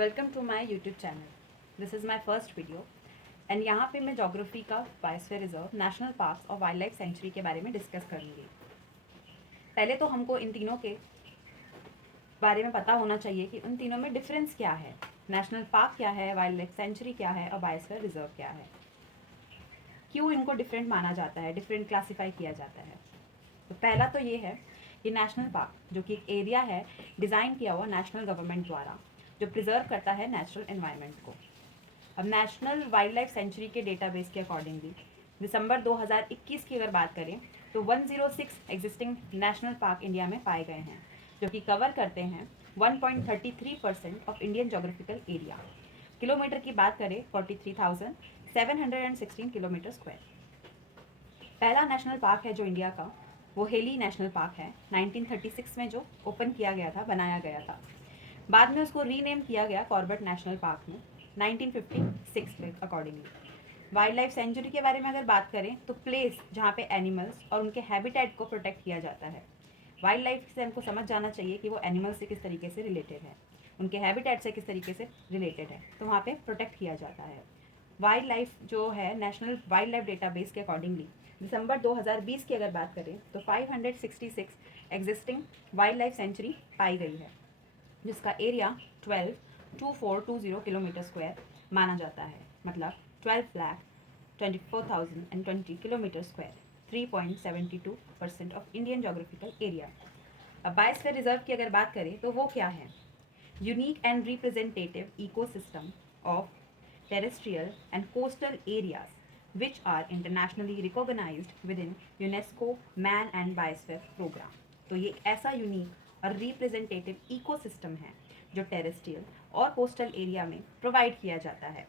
Welcome to my YouTube channel. This is my first video and यहाँ पे मैं geography का बायोस्फीयर रिजर्व, नेशनल पार्क्स और wildlife sanctuary के बारे में डिस्कस करूँगी। पहले तो हमको इन तीनों के बारे में पता होना चाहिए कि उन तीनों में डिफरेंस क्या है, नेशनल पार्क क्या है, वाइल्ड लाइफ सेंचुरी क्या है और बायोस्फीयर रिजर्व क्या है। क्यों इनको डिफरेंट माना जाता है, डिफरेंट क्लासीफाई किया जाता है। तो पहला तो ये है कि नेशनल पार्क जो कि एक एरिया है डिज़ाइन किया हुआ नेशनल गवर्नमेंट द्वारा, जो प्रिजर्व करता है नेचुरल एनवायरनमेंट को। अब नेशनल वाइल्ड लाइफ सेंचुरी के डेटाबेस के अकॉर्डिंगली दिसंबर 2021 की अगर बात करें तो 106 एग्जिस्टिंग नेशनल पार्क इंडिया में पाए गए हैं, जो कि कवर करते हैं 1.33% of Indian geographical area. Kilometre की बात करें 43,716 किलोमीटर स्क्वायर। पहला नेशनल पार्क है जो इंडिया का, वो हेली नेशनल पार्क है। 1936 में जो ओपन किया गया था, बनाया गया था। बाद में उसको रीनेम किया गया कॉर्बेट नेशनल पार्क में 1956 के अकॉर्डिंगली। वाइल्ड लाइफ सेंचुरी के बारे में अगर बात करें तो प्लेस जहाँ पे एनिमल्स और उनके हैबिटेट को प्रोटेक्ट किया जाता है। वाइल्ड लाइफ से हमको समझ जाना चाहिए कि वो एनिमल्स से किस तरीके से रिलेटेड है, उनके हैबिटेट से किस तरीके से रिलेटेड है, तो वहाँ पे प्रोटेक्ट किया जाता है। वाइल्ड लाइफ जो है नेशनल वाइल्ड लाइफ डेटाबेस के अकॉर्डिंगली दिसंबर 2020 की अगर बात करें तो 566 एग्जिस्टिंग वाइल्ड लाइफ सेंचुरी पाई गई है, जिसका एरिया 12,2420 किलोमीटर स्क्वायर माना जाता है। मतलब 12,24,020 kilometre square, 3.72% of Indian geographical area. अब बायोस्फीयर रिजर्व की अगर बात करें तो वो क्या है? Unique and representative ecosystem of terrestrial and coastal areas which are internationally recognized within UNESCO Man and Biosphere Program। तो ये एक ऐसा यूनिक और रिप्रेजेंटेटिव इकोसिस्टम है जो टेरेस्ट्रियल और कोस्टल एरिया में प्रोवाइड किया जाता है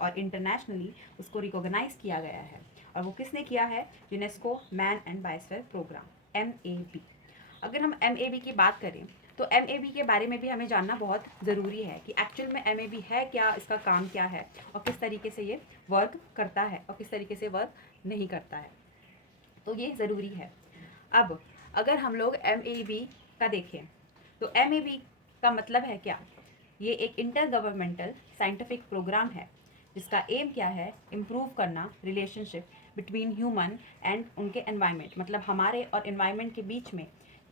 और इंटरनेशनली उसको रिकॉग्नाइज किया गया है। और वो किसने किया है? UNESCO man and biosphere programme, MAB। अगर हम MAB की बात करें तो MAB के बारे में भी हमें जानना बहुत ज़रूरी है कि एक्चुअल में MAB है क्या, इसका काम क्या है और किस तरीके से ये वर्क करता है और किस तरीके से वर्क नहीं करता है, तो ये ज़रूरी है। अब अगर हम लोग MAB का देखें तो MAB का मतलब है क्या? ये एक इंटर गवर्नमेंटल साइंटिफिक प्रोग्राम है जिसका एम क्या है? इम्प्रूव करना रिलेशनशिप बिटवीन ह्यूमन एंड उनके एनवायरनमेंट, मतलब हमारे और एनवायरनमेंट के बीच में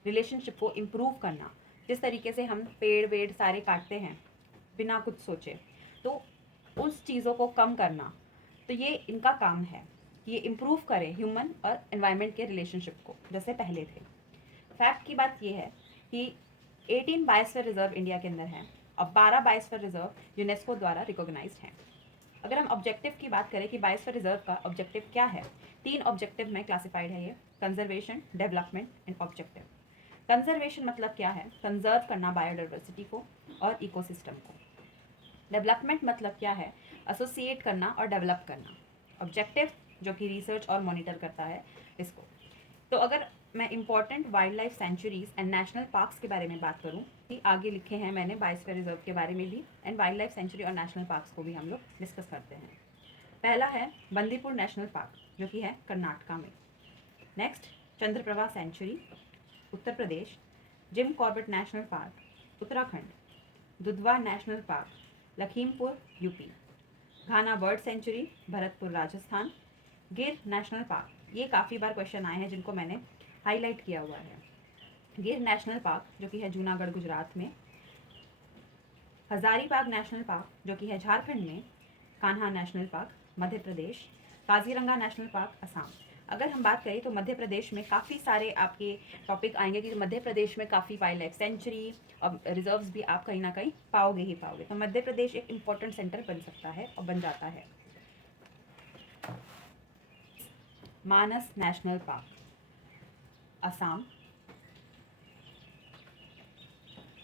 रिलेशनशिप को इम्प्रूव करना। जिस तरीके से हम पेड़ वेड़ सारे काटते हैं बिना कुछ सोचे, तो उस चीज़ों को कम करना, तो ये इनका काम है कि ये इम्प्रूव करें ह्यूमन और एनवायरनमेंट के रिलेशनशिप को जैसे पहले थे। फैक्ट की बात ये है कि 18 बायोस्फीयर रिजर्व इंडिया के अंदर हैं और 12 बायोस्फीयर रिजर्व यूनेस्को द्वारा रिकॉग्नाइज्ड हैं। अगर हम ऑब्जेक्टिव की बात करें कि बायोस्फीयर रिजर्व का ऑब्जेक्टिव क्या है, 3 ऑब्जेक्टिव में क्लासिफाइड है ये: conservation, development and objective. Conservation मतलब क्या है? कंजर्व करना बायोडाइवर्सिटी को और इकोसिस्टम को। डेवलपमेंट मतलब क्या है? एसोसिएट करना और डेवलप करना। ऑब्जेक्टिव जो कि रिसर्च और मॉनिटर करता है इसको। तो अगर मैं important wild life sanctuaries and national parks के बारे में बात करूं, कि आगे लिखे हैं मैंने बायोस्फीयर रिजर्व के बारे में भी एंड वाइल्ड लाइफ सेंचुरी और नेशनल पार्क्स को भी हम लोग डिस्कस करते हैं। पहला है बंदीपुर नेशनल पार्क जो कि है कर्नाटका में। Next Chandraprabha sanctuary Uttar Pradesh. Jim Corbett national park Uttarakhand. Dudhwa national park Lakhimpur UP. Ghana bird sanctuary Bharatpur Rajasthan. Gir national park, ये काफ़ी बार क्वेश्चन आए हैं जिनको मैंने हाईलाइट किया हुआ है। गिर नेशनल पार्क जो कि है जूनागढ़ गुजरात में। हजारीबाग नेशनल पार्क जो कि है झारखंड में। Kanha national park Madhya Pradesh. Kaziranga national park Assam. अगर हम बात करें तो मध्य प्रदेश में काफ़ी सारे आपके टॉपिक आएंगे कि मध्य प्रदेश में काफ़ी वाइल्ड लाइफ सेंचुरी और रिजर्व्स भी आप कहीं ना कहीं पाओगे ही पाओगे, तो मध्य प्रदेश एक इम्पॉर्टेंट सेंटर बन सकता है और बन जाता है। Manas national park Assam.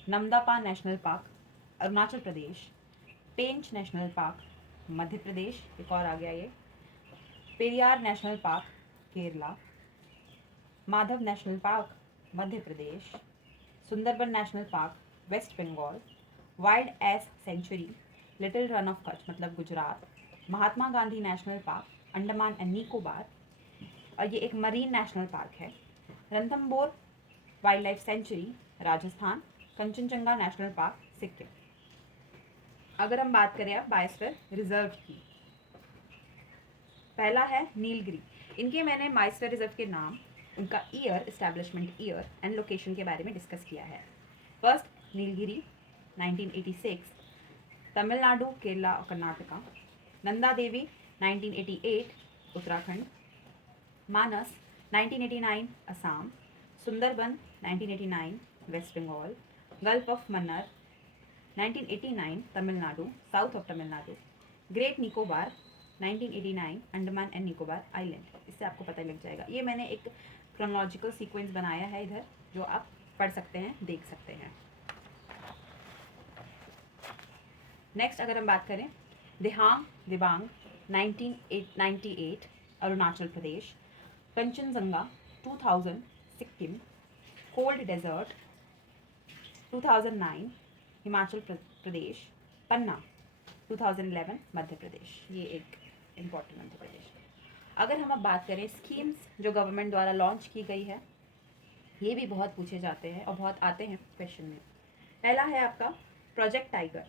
Namdapha national park Arunachal Pradesh. Pench national park Madhya Pradesh, एक और आ गया ये। Periyar national park Kerala. Madhav national park Madhya Pradesh. Sundarban national park West Bengal. Wild ass sanctuary Little Rann of Kutch मतलब Gujarat. Mahatma Gandhi national park Andaman and Nicobar, और ये एक मरीन नेशनल पार्क है। Ranthambore wildlife sanctuary Rajasthan. Kanchenjunga national park Sikkim. अगर हम बात करें अब बायोस्फीयर रिजर्व की, पहला है नीलगिरी। इनके मैंने बायोस्फीयर रिजर्व के नाम, उनका year, establishment year and location के बारे में डिस्कस किया है। फर्स्ट नीलगिरी 1986, तमिलनाडु, केरला और Karnataka. Nanda Devi 1988, Uttarakhand. Manas 1989, Assam. Sundarban 1989, West Bengal. Gulf of Mannar 1989, Tamil Nadu, south of Tamil Nadu. Great Nicobar 1989, Andaman and Nicobar Island. इससे आपको पता लग जाएगा। ये मैंने एक क्रोनोलॉजिकल सीक्वेंस बनाया है इधर, जो आप पढ़ सकते हैं, देख सकते हैं। नेक्स्ट अगर हम बात करें, दिहांग दिबांग 1998, अरुणाचल प्रदेश। कंचनजंगा 2000, सिक्किम। Cold desert 2009, Himachal Pradesh. पन्ना 2011, मध्य प्रदेश। ये एक इम्पॉर्टेंट मध्य प्रदेश। अगर हम अब बात करें स्कीम्स जो गवर्नमेंट द्वारा लॉन्च की गई है, ये भी बहुत पूछे जाते हैं और बहुत आते हैं क्वेश्चन में। पहला है आपका प्रोजेक्ट टाइगर।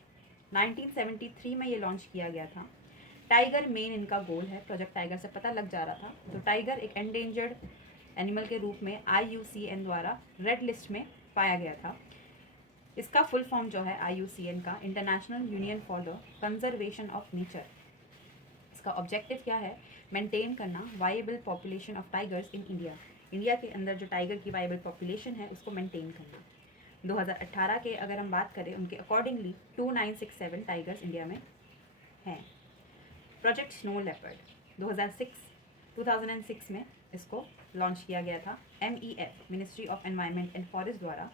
1973 में ये लॉन्च किया गया था। टाइगर मेन इनका गोल है, प्रोजेक्ट टाइगर से पता लग जा रहा था। तो टाइगर एक एंडेंजर्ड एनिमल के रूप में IUCN द्वारा रेड लिस्ट में पाया गया था। इसका फुल फॉर्म जो है IUCN का, international union for the conservation of nature. इसका ऑब्जेक्टिव क्या है? मेंटेन करना viable population of tigers in India. India के अंदर जो टाइगर की वायबल पॉपुलेशन है उसको मेंटेन करना। 2018 के अगर हम बात करें, उनके अकॉर्डिंगली 2967 टाइगर्स इंडिया में हैं। प्रोजेक्ट स्नो लेपर्ड 2006 में इसको लॉन्च किया गया था। MEF, ministry of environment and forest द्वारा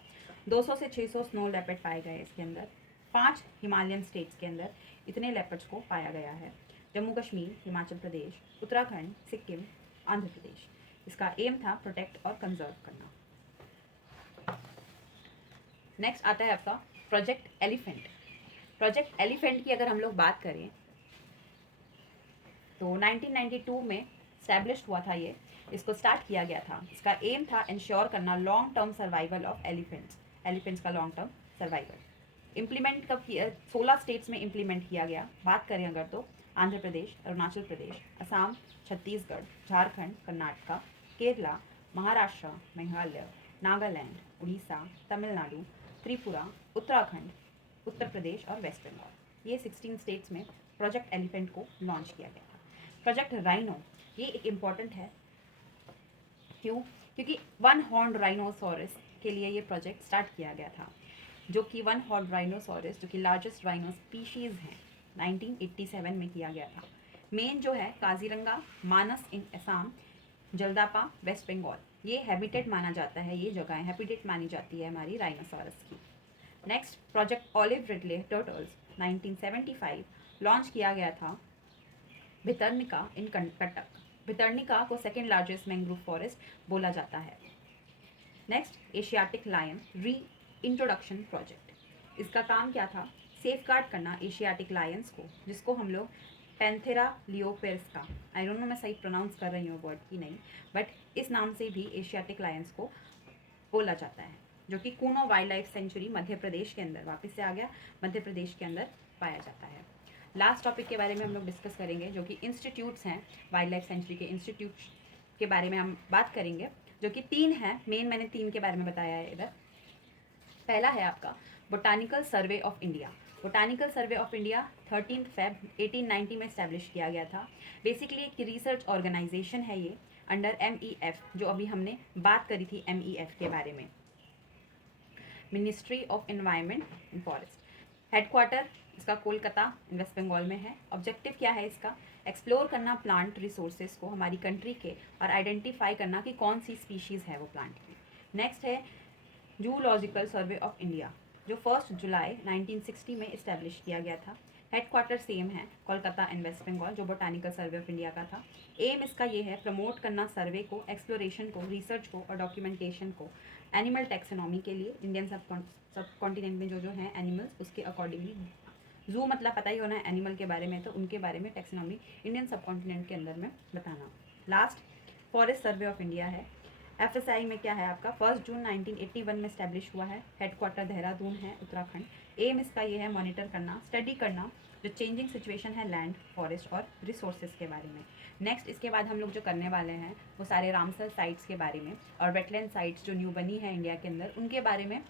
200 से 600 स्नो लेपर्ड पाए गए इसके अंदर। 5 हिमालयन स्टेट्स के अंदर इतने लेपर्ड्स को पाया गया है। जम्मू कश्मीर, हिमाचल प्रदेश, उत्तराखंड, सिक्किम, आंध्र प्रदेश। इसका एम था प्रोटेक्ट और कंजर्व करना। नेक्स्ट आता है आपका प्रोजेक्ट एलिफेंट। प्रोजेक्ट एलिफेंट की अगर हम लोग बात करें तो 1992 में स्टैब्लिश हुआ था ये, इसको स्टार्ट किया गया था। इसका एम था इंश्योर करना long term survival of elephants का लॉन्ग टर्म सर्वाइवल। इम्प्लीमेंट कब किया? 16 स्टेट्स में इम्प्लीमेंट किया गया। बात करें अगर तो आंध्र प्रदेश, अरुणाचल प्रदेश, असम, छत्तीसगढ़, झारखंड, कर्नाटका, केरला, महाराष्ट्र, मेघालय, नागालैंड, उड़ीसा, तमिलनाडु, त्रिपुरा, उत्तराखंड, उत्तर प्रदेश और वेस्ट बंगाल। ये 16 स्टेट्स में प्रोजेक्ट एलिफेंट को लॉन्च किया गया था। प्रोजेक्ट राइनो, ये एक इम्पॉर्टेंट है। क्यों? क्योंकि वन हॉर्न राइनोसॉरस के लिए ये प्रोजेक्ट स्टार्ट किया गया था, जो कि वन हॉर्न राइनोसॉरस जो कि लार्जेस्ट राइनो स्पीशीज़ हैं, 1987 में किया गया था। मेन जो है काजीरंगा, मानस इन असम, जलदापा वेस्ट बंगाल, ये हैबिटेट माना जाता है। ये जगह हैबिटेट मानी जाती है हमारी राइनोसॉरस की। Next project olive Ridley turtles 1975 launch किया गया था भितरनिका इन कटक। भितरनिका को सेकेंड लार्जेस्ट मैंग्रोव फॉरेस्ट बोला जाता है। नेक्स्ट एशियाटिक लायन री इंट्रोडक्शन प्रोजेक्ट। इसका काम क्या था? सेफ गार्ड करना एशियाटिक लायंस को, जिसको हम लोग पैंथेरा लियोपेर्स्का, आई डोंट नो मैं सही प्रोनाउंस कर रही हूँ वर्ड की नहीं, बट इस नाम से भी एशियाटिक लायंस को बोला जाता है, जो कि Kuno wild life sanctuary Madhya Pradesh के अंदर, वापस से आ गया, मध्य प्रदेश के अंदर पाया जाता है। लास्ट टॉपिक के बारे में हम लोग डिस्कस करेंगे, जो कि इंस्टीट्यूट्स हैं। वाइल्ड लाइफ सेंचुरी के इंस्टीट्यूट के बारे में हम बात करेंगे, जो कि 3 हैं। मेन मैंने 3 के बारे में बताया है इधर। पहला है आपका botanical survey of India. Botanical survey of India 13 Feb 1890 में इस्टेब्लिश किया गया था। बेसिकली एक रिसर्च ऑर्गेनाइजेशन है ये, अंडर MEF, जो अभी हमने बात करी थी MEF के बारे में, ministry of environment and forest. Headquarter इसका कोलकाता वेस्ट बंगाल में है। ऑब्जेक्टिव क्या है इसका? एक्सप्लोर करना प्लांट रिसोर्सेज को हमारी कंट्री के, और आइडेंटिफाई करना कि कौन सी स्पीशीज़ है वो प्लांट की। नेक्स्ट है जूलॉजिकल सर्वे ऑफ इंडिया, जो 1 जुलाई 1960 में इस्टेब्लिश किया गया था। हेडक्वार्टर सेम है, कोलकाता एंड वेस्ट बंगाल, जो बोटानिकल सर्वे ऑफ इंडिया का था। एम इसका ये है प्रमोट करना सर्वे को, एक्सप्लोरेशन को, रिसर्च को और डॉक्यूमेंटेशन को एनिमल टैक्सोनॉमी के लिए। इंडियन सब कॉन्टिनेंट में जो जो हैं एनिमल्स, उसके अकॉर्डिंगली, जू मतलब पता ही होना है एनिमल के बारे में, तो उनके बारे में टैक्सोनॉमी इंडियन सब कॉन्टिनेंट के अंदर में बताना। Last forest survey of India है, FSI में क्या है आपका 1 जून 1981 में स्टैब्लिश हुआ है, हेडक्वार्टर देहरादून है उत्तराखंड। एम इसका ये है मॉनिटर करना, स्टडी करना जो चेंजिंग सिचुएशन है लैंड, फॉरेस्ट और रिसोर्सेज के बारे में। नेक्स्ट इसके बाद हम लोग जो करने वाले हैं वो सारे रामसर साइट्स के बारे में और वेटलैंड साइट्स जो न्यू बनी है इंडिया के अंदर उनके बारे में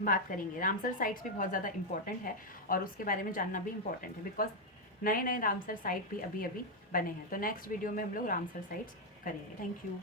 बात करेंगे। रामसर साइट्स भी बहुत ज़्यादा इंपॉर्टेंट है और उसके बारे में जानना भी इंपॉर्टेंट है बिकॉज नए नए रामसर साइट भी अभी अभी बने हैं। तो नेक्स्ट वीडियो में हम लोग रामसर साइट्स करेंगे। Thank you.